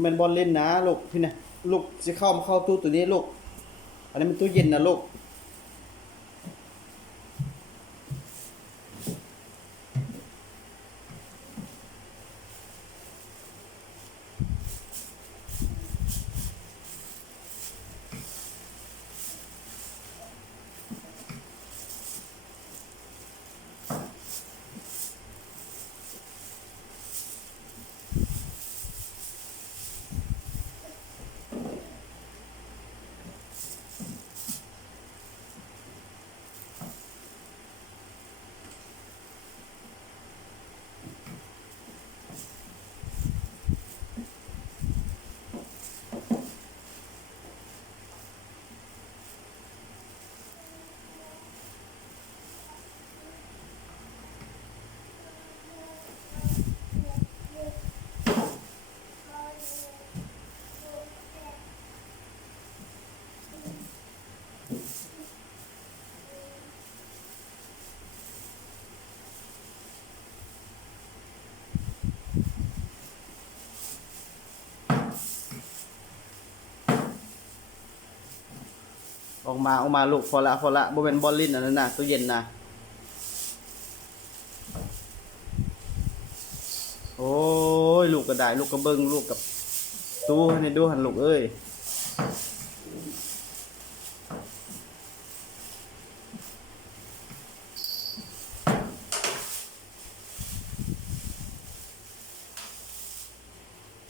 แมันบอลเล่นนะลูกพี่นะลูกจะเข้าตู้ตัวนี้ลูกอันนี้มันตู้เย็นนะลูกออกมาลูกพอละบ่เป็นบอลลินอันนั้นนะตู้เย็นนะโอ้ยลูกก็ได้ลูกก็เบิ่งลูกกับตู้ให้ดูหันลูกเอ้ย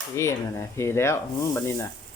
เท่นั่นแหละเท่แล้วบัดนี้น่ะ